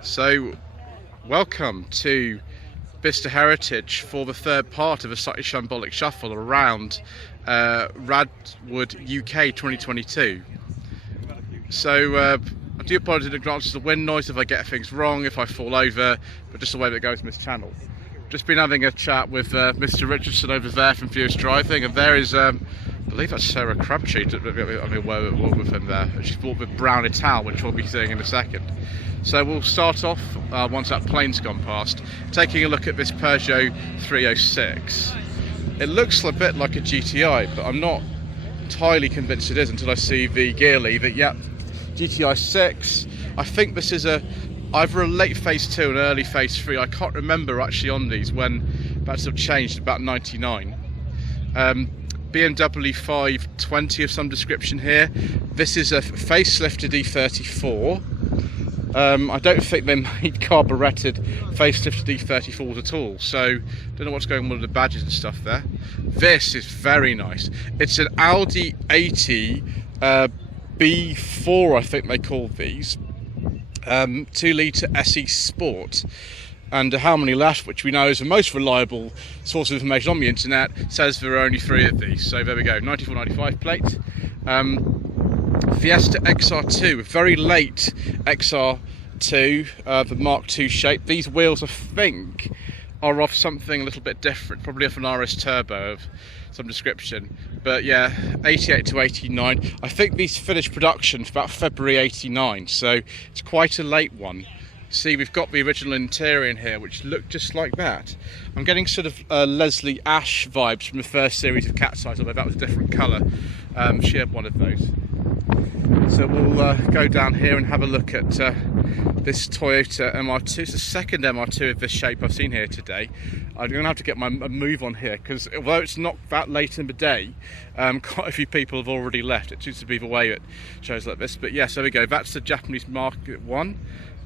So, welcome to Bicester Heritage for the third part of a Slightly Shambolic Shuffle around RADwood UK 2022. So, I do apologise in advance for the wind noise if I get things wrong, if I fall over, but just the way that goes in this channel. Just been having a chat with Mr Richardson over there from furiousdriving, and there is, I believe that's Sarah Crabtree. I mean, we're with him there. She's bought with Morris Ital, which we'll be seeing in a second. So we'll start off, once that plane's gone past, taking a look at this Peugeot 306. It looks a bit like a GTI, but I'm not entirely convinced it is until I see the gear lead that, yep, GTI 6. I think this is either a late phase 2 and early phase 3. I can't remember actually on these when that's sort of changed, about 99. BMW 520 of some description here. This is a facelifted E34. I don't think they made carburetted facelifted E34s at all, so don't know what's going on with the badges and stuff there. This is very nice. It's an Audi 80 B4, I think they call these, 2 litre SE Sport, and a Harmony Lash, which we know is the most reliable source of information on the internet, says there are only 3 of these. So there we go, 94-95 plate. Fiesta XR2, a very late XR2, the Mark II shape. These wheels, I think, are off something a little bit different, probably off an RS Turbo of some description. But yeah, 88 to 89. I think these finished production for about February 89, so it's quite a late one. See, we've got the original interior in here, which look just like that. I'm getting sort of Leslie Ash vibes from the first series of Cat's Eyes, although that was a different colour. She had one of those. So we'll go down here and have a look at this Toyota MR2. It's the second MR2 of this shape I've seen here today. I'm going to have to get a move on here, because although it's not that late in the day, quite a few people have already left. It seems to be the way it shows like this. But yes, there we go. That's the Japanese Mark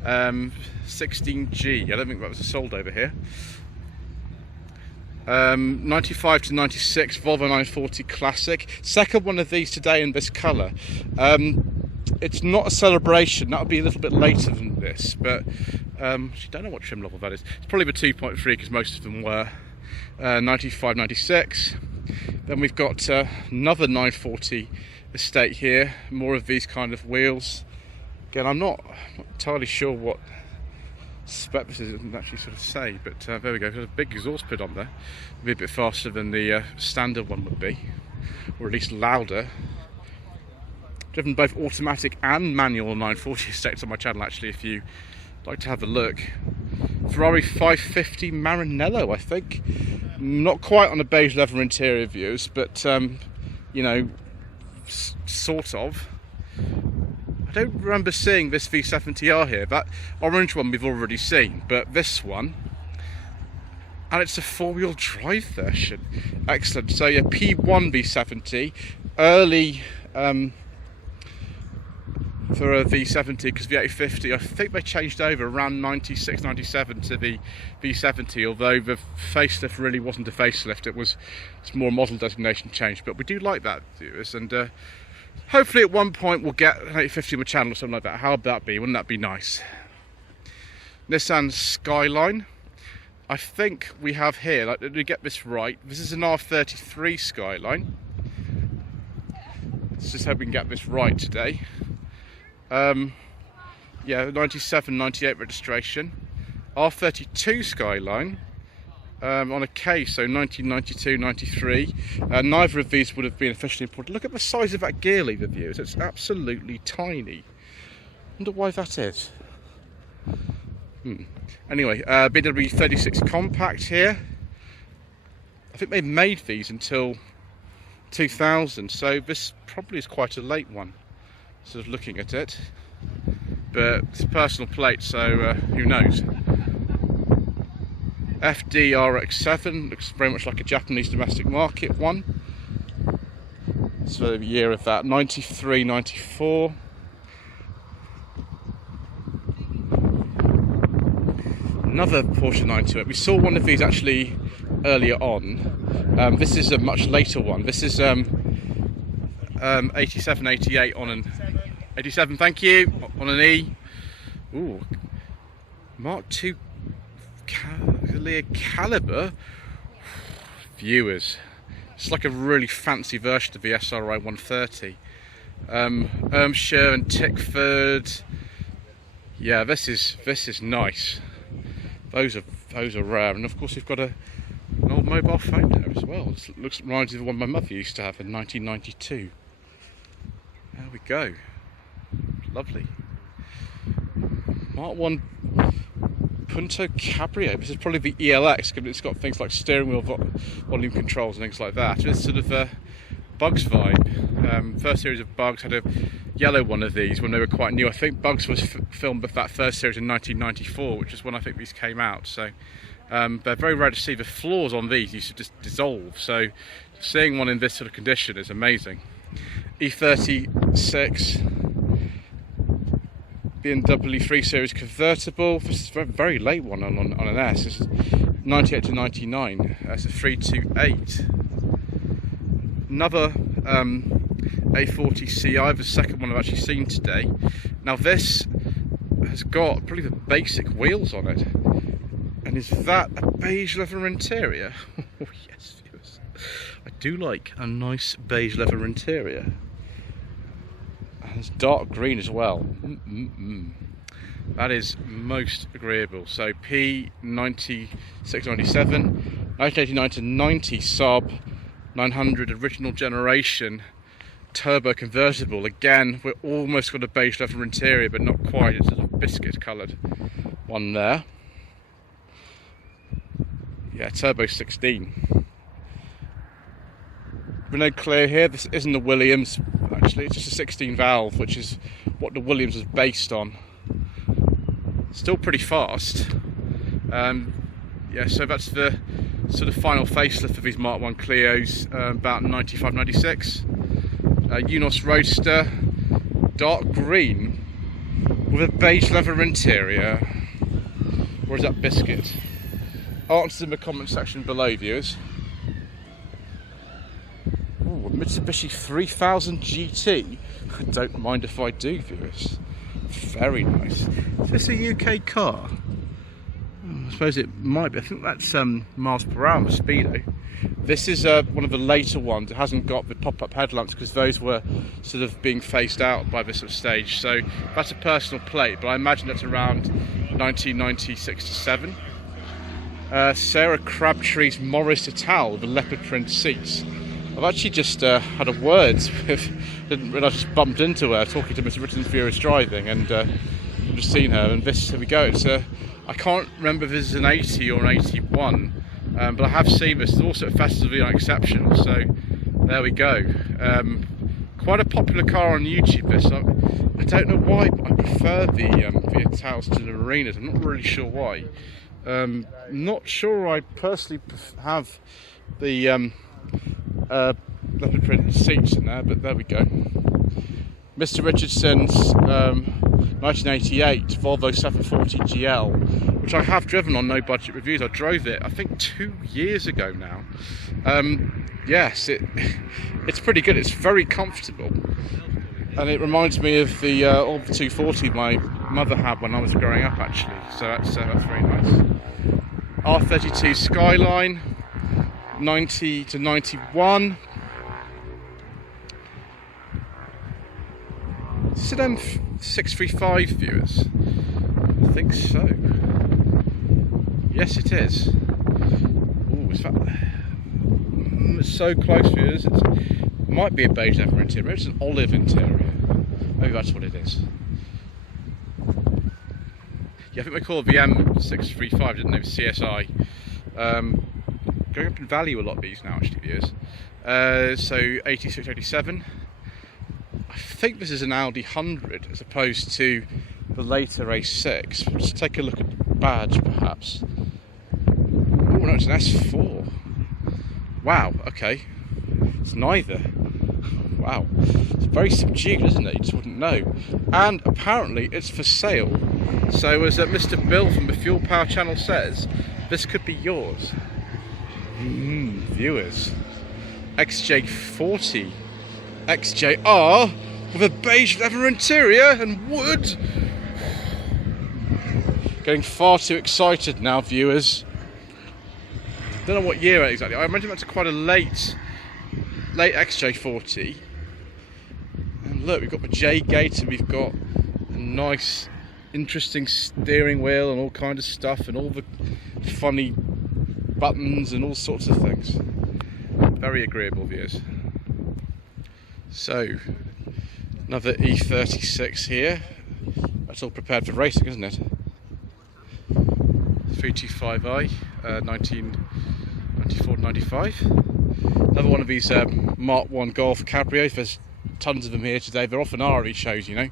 I, 16G. I don't think that was sold over here. 95 to 96 Volvo 940 Classic. Second one of these today in this colour. It's not a celebration, that'll be a little bit later than this, but I don't know what trim level that is. It's probably the 2.3 because most of them were 95, 96. Then we've got another 940 estate here, more of these kind of wheels. Again, I'm not entirely sure what spec this is, doesn't actually sort of say, but there we go. There's a big exhaust pit on there. It'll be a bit faster than the standard one would be, or at least louder. Driven both automatic and manual 940 estates on my channel, actually, if you'd like to have a look. Ferrari 550 Maranello, I think. Not quite on the beige leather interior views, but you know, sort of. I don't remember seeing this V70R here. That orange one we've already seen, but this one, and it's a 4-wheel drive version. Excellent. So yeah, P1 V70, early for a V70, because the 850, I think they changed over around 96, 97 to the V70, although the facelift really wasn't a facelift, it's more model designation change. But we do like that, viewers, and hopefully at one point we'll get an 850 on the channel or something like that. How would that be? Wouldn't that be nice? Nissan Skyline. I think we have here, like, did we get this right? This is an R33 Skyline. Let's just hope we can get this right today. Yeah, 97, 98 registration. R32 Skyline. On a K, so 1992, 93. Neither of these would have been officially imported. Look at the size of that gear lever, viewers. It's absolutely tiny. Wonder why that is. Anyway, BMW 36 Compact here. I think they made these until 2000, so this probably is quite a late one, sort of looking at it. But it's a personal plate, so who knows. FD-RX7 looks very much like a Japanese domestic market one. So the year of that, 93, 94. Another Porsche 928. We saw one of these actually earlier on. This is a much later one. This is 87, 88 on an 87. Thank you. On an E. Ooh, Mark II caliber. Viewers, it's like a really fancy version of the SRI 130. Ermshire and Tickford. Yeah, this is nice. Those are rare, and of course we've got an old mobile phone there as well. It reminds me of the one my mother used to have in 1992. There we go. Lovely. Mark I Punto Cabrio. This is probably the ELX, because it's got things like steering wheel volume controls and things like that. It's sort of a Bugs vibe. First series of Bugs had a yellow one of these when they were quite new. I think Bugs was filmed with that first series in 1994, which is when I think these came out. So they're very rare to see. The floors on these used to just dissolve. So seeing one in this sort of condition is amazing. E36. BMW 3 Series convertible. This is a very late one on an S. This is 98 to 99. That's a 328. Another A40 Ci, the second one I've actually seen today. Now this has got probably the basic wheels on it. And is that a beige leather interior? Oh yes, viewers. I do like a nice beige leather interior. It's dark green as well. That is most agreeable. So P9697, 1989 to 90 Saab 900 original generation turbo convertible. Again, we're almost got a beige leather interior, but not quite. It's a biscuit coloured one there. Yeah, turbo 16. Renault Clio here. This isn't the Williams. Actually, it's just a 16 valve, which is what the Williams was based on. Still pretty fast. Yeah, so that's the sort of final facelift of these Mark I Clios, about 95, 96. Unos Roadster, dark green with a beige leather interior. Or is that biscuit? Answers in the comment section below, viewers. Mitsubishi 3000 GT. I don't mind if I do, viewers. Very nice. Is this a UK car? I suppose it might be. I think that's miles per hour speedo. This is one of the later ones. It hasn't got the pop-up headlamps because those were sort of being phased out by this sort of stage. So that's a personal plate, but I imagine that's around 1996 to 7. Sarah Crabtree's Morris Ital with the leopard print seats. I've actually just had a word with, didn't realise I just bumped into her talking to Mr Richardson's Furious Driving, and I've just seen her, and this, here we go. It's I can't remember if this is an 80 or an 81, but I have seen this. It's also festively unexceptional, so there we go. Quite a popular car on YouTube, this. I don't know why, but I prefer the Itals to the Marinas. I'm not really sure why. Not sure I personally have the leopard print seats in there, but there we go. Mr Richardson's 1988 Volvo 740 GL, which I have driven on No Budget Reviews. I drove it, I think, 2 years ago now. Yes, it's pretty good. It's very comfortable, and it reminds me of the old 240 my mother had when I was growing up, actually. So that's very nice. R32 Skyline, 90 to 91. Is it M635, viewers? I think so. Yes, it is. Ooh, is that? It's so close, viewers. It might be a beige leather interior. It's an olive interior. Maybe that's what it is. Yeah, I think they call it the M635, didn't they? The CSI. Going up in value a lot of these now, actually, viewers. So 86, 87. I think this is an Audi 100 as opposed to the later A6. Let's take a look at the badge, perhaps. Oh no, it's an S4. Wow, okay. It's neither. Wow. It's very subdued, isn't it? You just wouldn't know. And apparently it's for sale. So as Mr Bill from the Fuel Power channel says, this could be yours. Viewers. XJ40 XJR with a beige leather interior and wood. Getting far too excited now, viewers. Don't know what year exactly. I imagine that's quite a late XJ40. And look, we've got the J gate and we've got a nice, interesting steering wheel and all kind of stuff and all the funny buttons and all sorts of things. Very agreeable, viewers. So, another E36 here. That's all prepared for racing, isn't it? 325i, 1994-95. Another one of these Mark I Golf cabrios. There's tons of them here today. There often are at these shows, you know.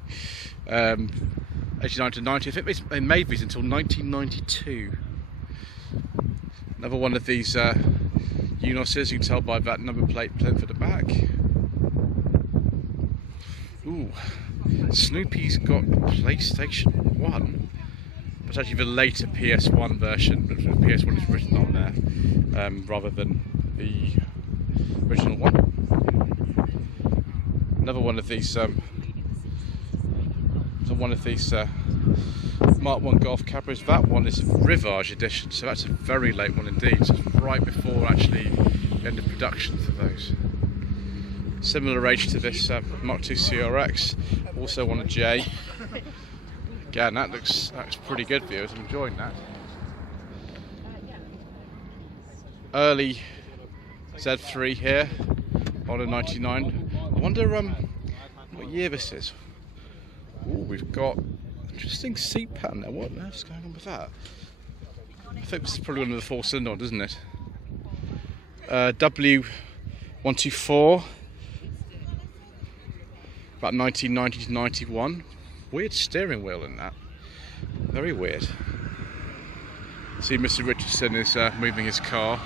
89 to 90. I think they made these until 1992. Another one of these Unosis. You can tell by that number plate for the back. Ooh, Snoopy's got PlayStation 1. It's actually the later PS1 version, but the PS1 is written on there rather than the original one. Another one of these Mark I Golf Cabras. That one is a Rivage edition, so that's a very late one indeed. So it's right before actually the end of production for those. Similar age to this Mark II CRX, also on a J. Again, that's pretty good, viewers. I'm enjoying that. Early Z3 here on a 99. I wonder what year this is. Ooh, we've got interesting seat pattern there. What on earth's going on with that? I think this is probably one of the 4-cylinder ones, isn't it? W124. About 1990 to 91. Weird steering wheel in that. Very weird. See, Mr Richardson is moving his car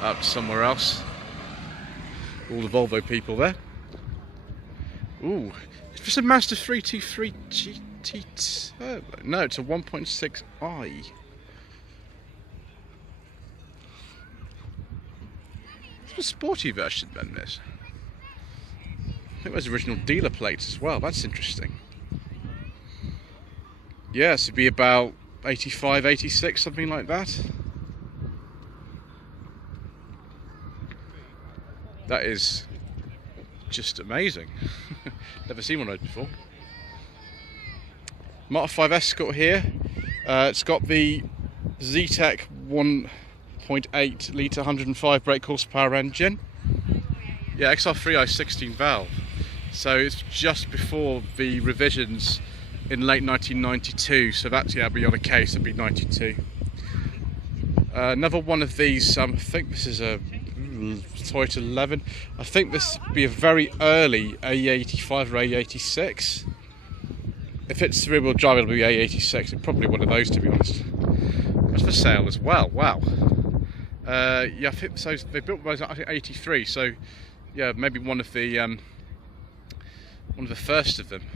up somewhere else. All the Volvo people there. Ooh, is this a Mazda 323 GT Turbo? No, it's a 1.6i. It's a sporty version than this. I think there's original dealer plates as well. That's interesting. Yes, it'd be about 85, 86, something like that. That is just amazing. Never seen one of those before. Mark IV Escort here. It's got the Zetec 1.8 litre 105 brake horsepower engine. Yeah, XR3i 16 valve. So it's just before the revisions in late 1992, so that's, yeah, be on a case, it'd be 92. Another one of these, I think this is a Toyota 11. I think this would be a very early A85 or A86. If it's rear-wheel drive, it'll be A86. It's probably one of those, to be honest. That's for sale as well. Wow. Yeah, I think so. They built those, I think, 83. So, yeah, maybe one of the first of them.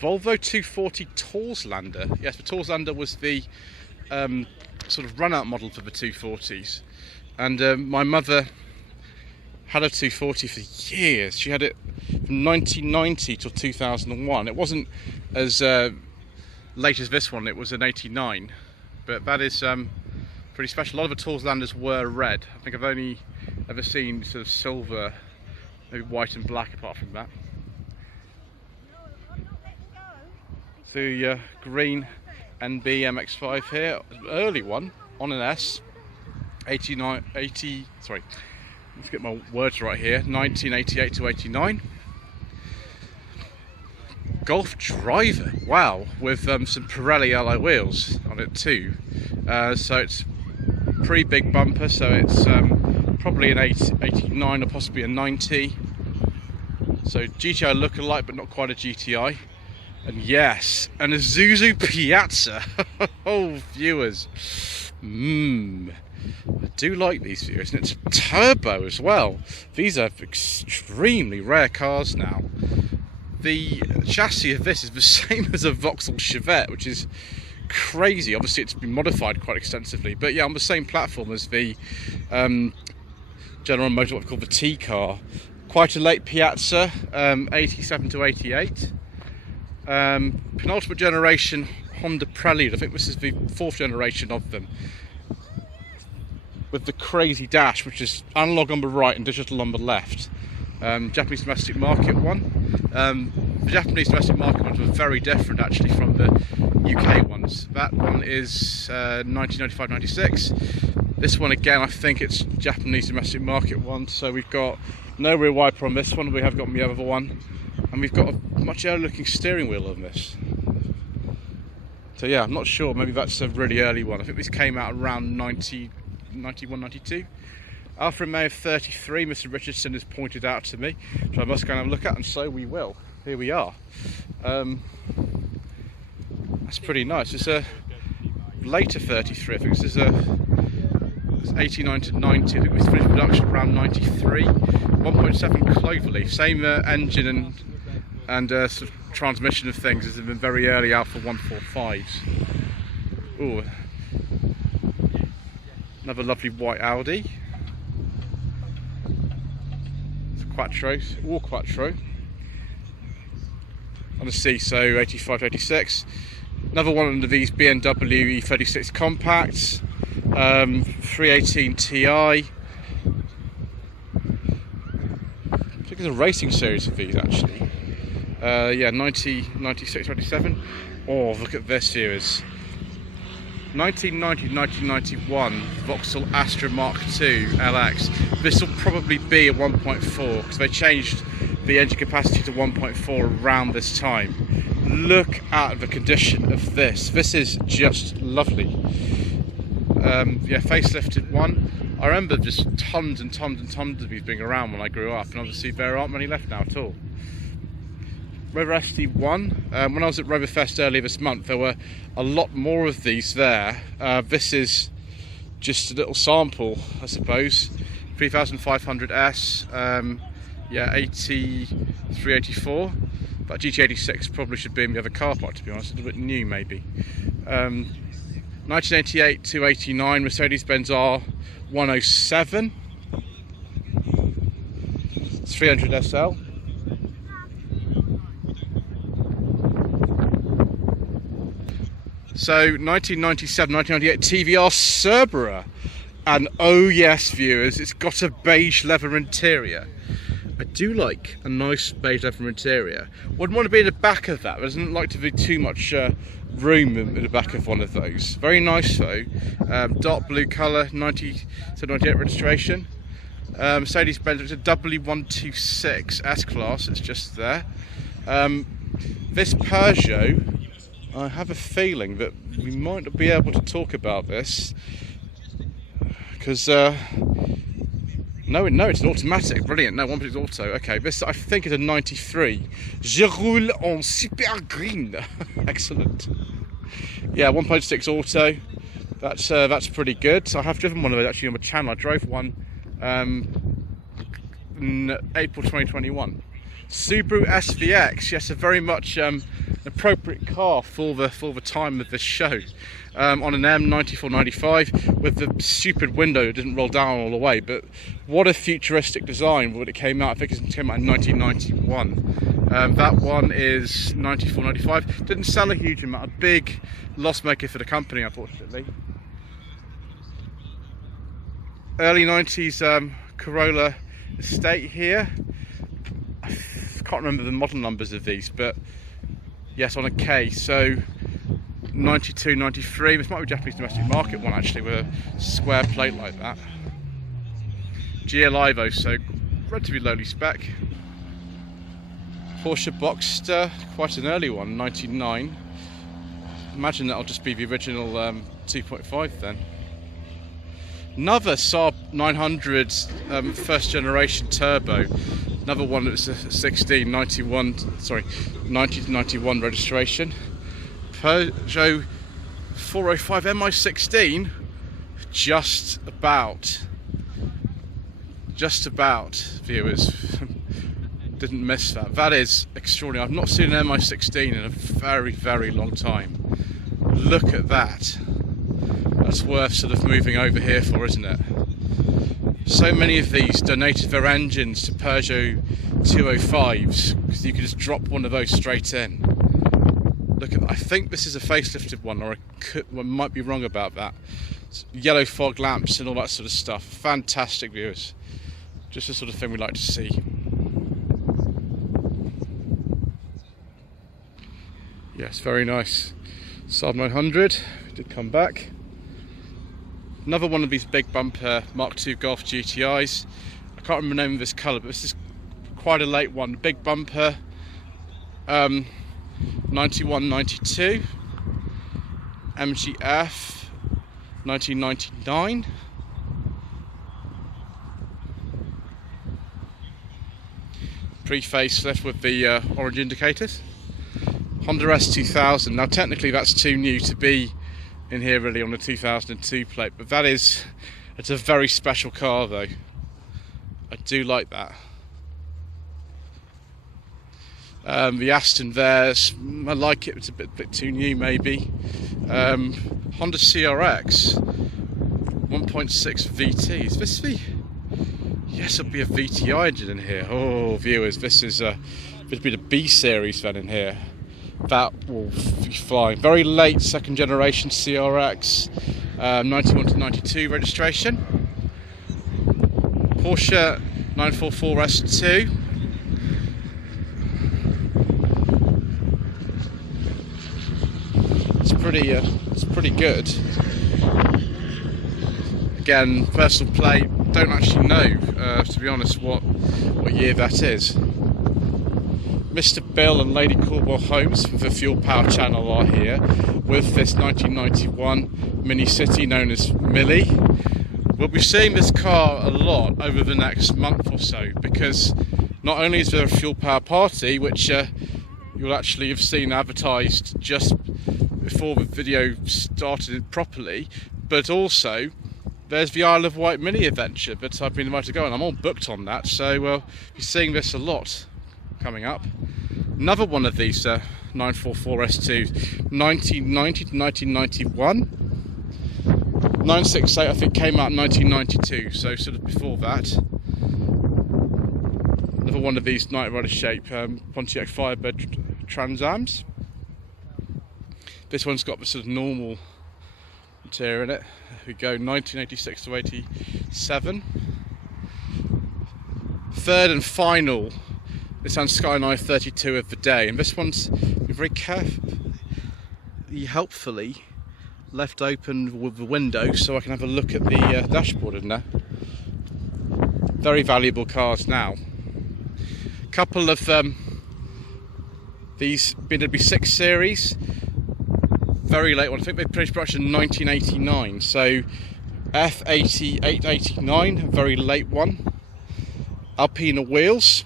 Volvo 240 Torslander. Yes, the Torslander was the sort of run-out model for the 240s. And my mother had a 240 for years. She had it from 1990 till 2001. It wasn't as late as this one. It was an 89. But that is pretty special. A lot of the Torslanders were red. I think I've only ever seen sort of silver, maybe white and black apart from that. The green NB MX-5 here, early one on an S, let's get my words right here, 1988 to 89. Golf driver, wow, with some Pirelli alloy wheels on it too. So it's pretty big bumper, so it's probably an 89 or possibly a 90. So GTI look-alike, but not quite a GTI. And yes, an Isuzu Piazza. Oh, viewers. I do like these, viewers. And it's a turbo as well. These are extremely rare cars now. The chassis of this is the same as a Vauxhall Chevette, which is crazy. Obviously, it's been modified quite extensively. But yeah, on the same platform as the General Motors, what we call the T car. Quite a late Piazza, 87 to 88. Penultimate generation Honda Prelude. I think this is the 4th generation of them, with the crazy dash, which is analog on the right and digital on the left. Japanese domestic market one. The Japanese domestic market ones were very different actually from the UK ones. That one is 1995-96. This one again, I think it's Japanese domestic market one. So we've got no rear wiper on this one, we have got on the other one, and we've got a much earlier looking steering wheel on this. So yeah, I'm not sure, maybe that's a really early one. I think this came out around 91, 92. Alpha in May of 33, Mr Richardson has pointed out to me, which I must go and have a look at, and so we will. Here we are. That's pretty nice. It's a later 33, I think this is a 89 to 90, I think we finished production around 93. 1.7 cloverleaf, same engine and sort of transmission of things as in the very early Alpha 145s. Ooh, another lovely white Audi. Quattro, all Quattro. On the CISO 85-86. Another one of these BMW E36 compacts. 318 Ti. I think there's a racing series of these actually. Yeah, 90, 96, 97. Oh, look at this series. 1990-1991 Vauxhall Astra Mark II LX. This will probably be a 1.4 because they changed the engine capacity to 1.4 around this time. Look at the condition of this. This is just lovely. Yeah, facelifted one. I remember just tons and tons and tons of these being around when I grew up, and obviously there aren't many left now at all. Rover SD1. When I was at Roverfest earlier this month, there were a lot more of these there. This is just a little sample, I suppose. 3500S, yeah, 8384. But GT86 probably should be in the other car park, to be honest. A little bit new, maybe. 1988 to 89 Mercedes-Benz R107. 300 SL. So 1997, 1998 TVR Cerberus, and oh yes viewers, it's got a beige leather interior. I do like a nice beige leather interior. Wouldn't want to be in the back of that. There doesn't like to be too much room in the back of one of those. Very nice though. Dark blue colour, 90 to 98 registration. Mercedes-Benz, it's a W126 S-Class, it's just there. This Peugeot, I have a feeling that we might not be able to talk about this because no, it's an automatic. Brilliant. No, 1.6 auto. Okay, this I think is a 93. Je roule en super green. Excellent. Yeah, 1.6 auto. That's pretty good. So I have driven one of those actually on my channel. I drove one in April 2021. Subaru SVX, yes, a very much appropriate car for the time of this show. On an M9495 with the stupid window that didn't roll down all the way, but what a futuristic design when it came out. I think it came out in 1991. That one is 9495. Didn't sell a huge amount, a big loss maker for the company, unfortunately. Early 90s Corolla Estate here. I can't remember the model numbers of these, but yes, on a K. So 92, 93. This might be a Japanese domestic market one actually, with a square plate like that. GL Ivo, so relatively lowly spec. Porsche Boxster, quite an early one, 99. Imagine that'll just be the original 2.5 then. Another Saab 900 first generation turbo. Another one that's a 1991 registration. Peugeot 405 MI16, just about viewers. Didn't miss that. That is extraordinary. I've not seen an MI16 in a very, very long time. Look at that. That's worth sort of moving over here for, isn't it? So many of these donated their engines to Peugeot 205s because you could just drop one of those straight in. Look at, I think this is a facelifted one, or I might be wrong about that. It's yellow fog lamps and all that sort of stuff. Fantastic viewers. Just the sort of thing we like to see. Yes, very nice. Saab 900 did come back. Another one of these big bumper Mark II Golf GTIs. I can't remember the name of this colour, but this is quite a late one. Big bumper, 91, 92, MGF, 1999. Pre-facelift with the orange indicators. Honda S2000. Now technically that's too new to be in here really on the 2002 plate, but it's a very special car though. I do like that. The Aston there's, I like it, it's a bit too new maybe. Honda CRX 1.6 VT. Is this the... Yes, it'll be a VTI engine in here. Oh viewers, this would be the B series then in here. That will be flying. Very late second generation CRX, 91 to 92 registration. Porsche 944 S2. It's pretty good. Again, personal plate. Don't actually know, to be honest, what year that is. Mr. Bill and Lady Corbell Holmes from the Fuel Power channel are here with this 1991 Mini City known as Millie. We'll be seeing this car a lot over the next month or so, because not only is there a Fuel Power party, which you'll actually have seen advertised just before the video started properly, but also there's the Isle of Wight mini adventure that I've been invited to go, and I'm all booked on that, so we'll be seeing this a lot coming up. Another one of these 944 S2s, 1990 to 1991. 968 I think came out in 1992, so sort of before that. Another one of these Night Rider shape Pontiac Firebird Transams. This one's got the sort of normal interior in it. Here we go, 1986 to 87. Third and final Nissan Skyline 32 of the day, and this one's been very carefully, helpfully left open with the window so I can have a look at the dashboard in there. Very valuable cars now. A couple of these BMW 6 Series, very late one. I think they finished production in 1989, so F8889, a very late one. Alpina wheels.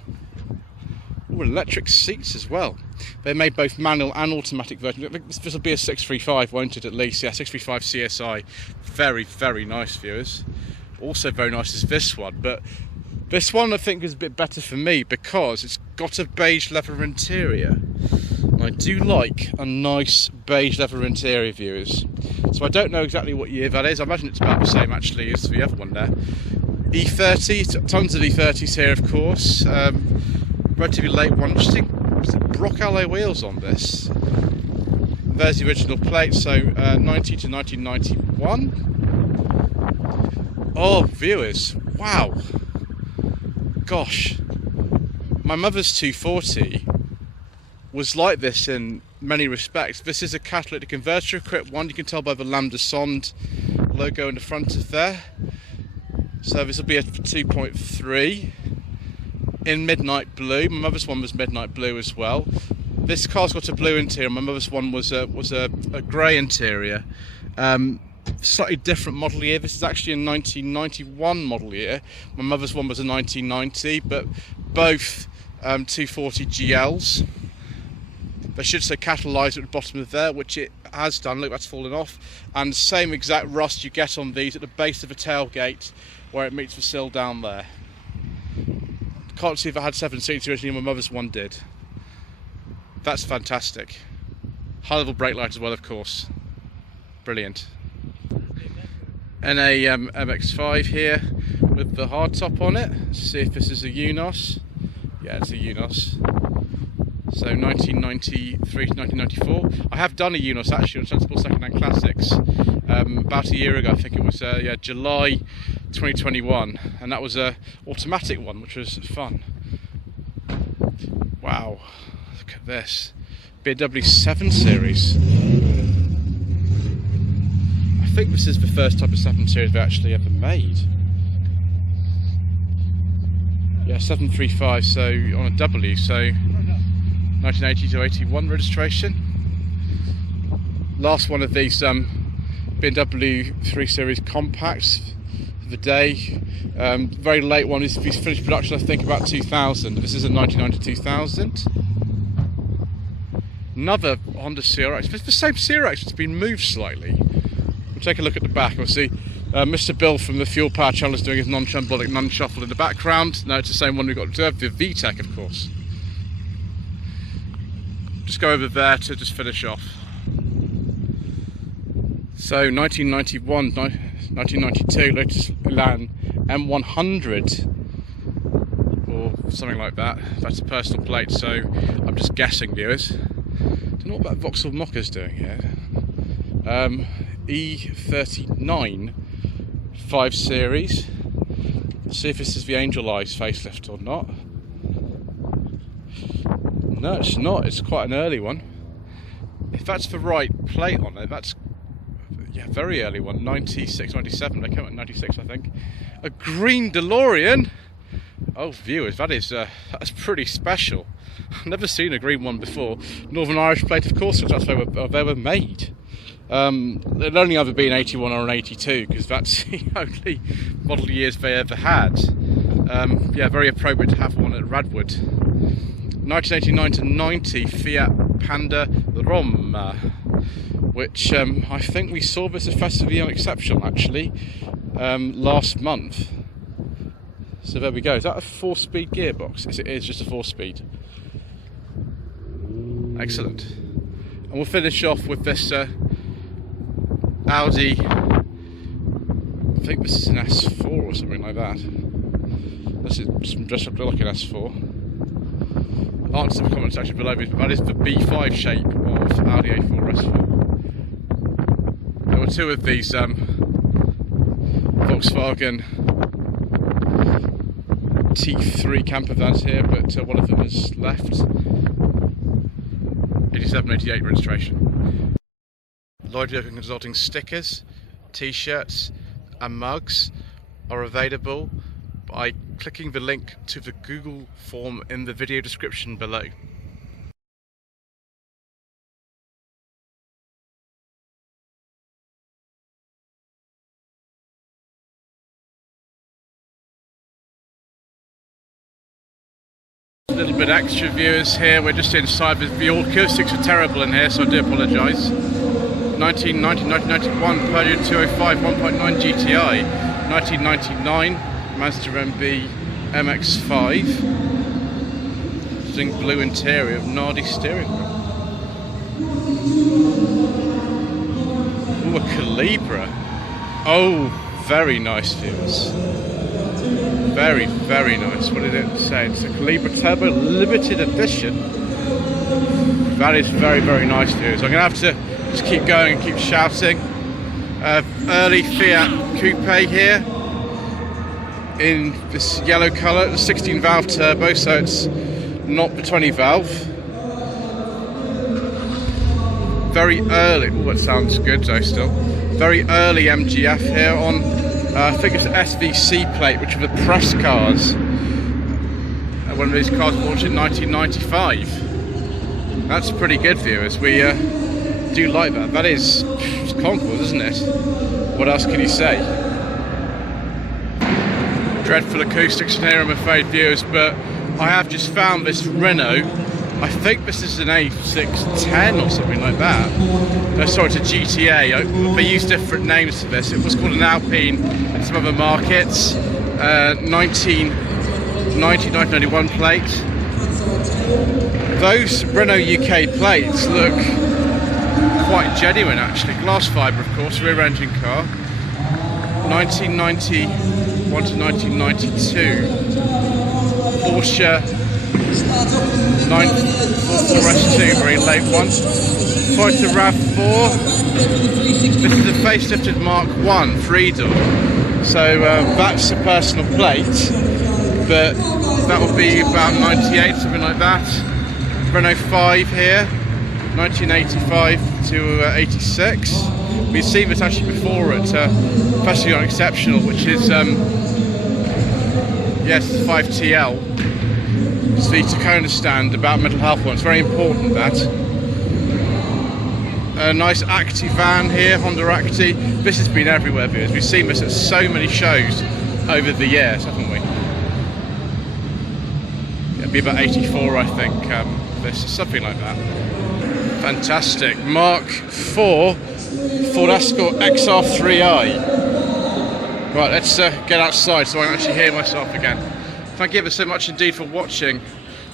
Ooh, electric seats as well. They made both manual and automatic versions. I think this will be a 635, won't it, at least? Yeah, 635 CSI. Very, very nice, viewers. Also very nice is this one, but this one I think is a bit better for me because it's got a beige leather interior. And I do like a nice beige leather interior, viewers. So I don't know exactly what year that is. I imagine it's about the same actually as the other one there. E30, tons of E30s here, of course. Relatively late one. Interesting Brock alloy wheels on this. There's the original plate, so 90 to 1991. Oh, viewers, wow. Gosh, my mother's 240 was like this in many respects. This is a catalytic converter equipped one. You can tell by the Lambda Sonde logo in the front of there. So this will be a 2.3 in midnight blue. My mother's one was midnight blue as well. This car's got a blue interior. My mother's one was a grey interior. Slightly different model year. This is actually a 1991 model year. My mother's one was a 1990, but both 240 GLs. They should say catalyser at the bottom of there, which it has done. Look, that's fallen off. And the same exact rust you get on these at the base of the tailgate where it meets the sill down there. Can't see if it had 7 seats originally. My mother's one did. That's fantastic. High level brake light as well, of course. Brilliant. And a MX-5 here with the hardtop on it. Let's see if this is a Unos. Yeah, it's a Unos. So 1993 to 1994. I have done a Unos actually on Sensible Secondhand Classics about a year ago. I think it was yeah, July 2021, and that was a automatic one, which was fun. Wow, look at this BMW 7 Series. I think this is the first type of 7 Series we actually ever made. Yeah, 735, so on a W, so 1980 to 81 registration. Last one of these BMW 3 Series compacts of the day. Very late one. He's finished production, I think, about 2000. This is a 1990-2000. Another Honda CRX. It's the same CRX, it's been moved slightly. We'll take a look at the back. We'll see Mr. Bill from the Fuel Power channel is doing his non-shambolic non-shuffle in the background. No, it's the same one we've got observed, the VTEC, of course. Just go over there to just finish off. So 1991, 1992, latest Elan M100 or something like that. That's a personal plate, so I'm just guessing, viewers. Don't know what that Vauxhall Mokka's doing here. E39 5 Series. Let's see if this is the Angel Eyes facelift or not. No, it's not. It's quite an early one. If that's the right plate on it, that's, yeah, very early one. 96, 97. They came out in 96, I think. A green DeLorean. Oh, viewers, that's pretty special. I've never seen a green one before. Northern Irish plate, of course, because that's where they were made. It'll only ever be an 81 or an 82, because that's the only model years they ever had. Yeah, very appropriate to have one at RADwood. 1989 to 90 Fiat Panda Roma, which I think we saw this as Festively Unexceptional actually last month. So there we go. Is that a 4-speed gearbox? Yes, it is just a 4-speed. Excellent. And we'll finish off with this Audi. I think this is an S4 or something like that. This is dressed up like an S4. Answer the comment section below, but that is the B5 shape of Audi A4 S4. There were two of these Volkswagen T3 camper vans here, but one of them has left. 87, 88 registration. Lloyd UK Consulting stickers, t-shirts and mugs are available by clicking the link to the Google form in the video description below. A little bit extra, viewers, here. We're just inside. The acoustics are terrible in here, so I do apologise. 1990, 1991 Peugeot 205 1.9 GTI. 1999 Mazda MB MX-5. Zinc blue interior of Nardi steering wheel. Ooh, a Calibra. Oh, very nice, viewers. Very, very nice. What did it say? It's a Calibra Turbo Limited Edition. That is very, very nice, viewers. I'm going to have to just keep going and keep shouting. Early Fiat Coupe here in this yellow colour. The 16 valve turbo, so it's not the 20 valve. Very early. Oh, that sounds good though still. Very early MGF here on I think it's the SVC plate, which are the press cars. One of these cars launched in 1995. That's pretty good, viewers. We do like that. That is concours, isn't it? What else can you say? Dreadful acoustics in here, I'm afraid, viewers, but I have just found this Renault. I think this is an A610 or something like that. Sorry, it's a GTA. They use different names for this. It was called an Alpine in some other markets. 1991 plate. Those Renault UK plates look quite genuine actually. Glass fibre, of course, rear engine car. 1991 to 1992. Porsche 944S2, very late one. Point to RAV4. This is a facelifted Mark I 3-door. So that's a personal plate, but that will be about 98, something like that. Renault 5 here, 1985 to 86. We've seen this actually before at Festival on Exceptional, which is yes, 5TL. It's the Tacona stand about mental health one. It's very important, that. A nice Acti van here, Honda Acti. This has been everywhere, viewers. We've seen this at so many shows over the years, haven't we? It'll be about 84, I think. This is something like that. Fantastic. Mark IV Escort XR3i. Right, let's get outside so I can actually hear myself again. Thank you ever so much indeed for watching,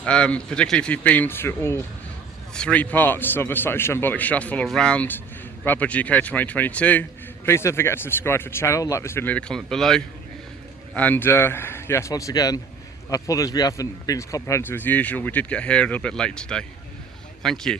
particularly if you've been through all 3 parts of the Slightly Shambolic Shuffle around RADwood UK 2022. Please don't forget to subscribe to the channel, like this video, leave a comment below. And yes, once again, I apologise we haven't been as comprehensive as usual. We did get here a little bit late today. Thank you.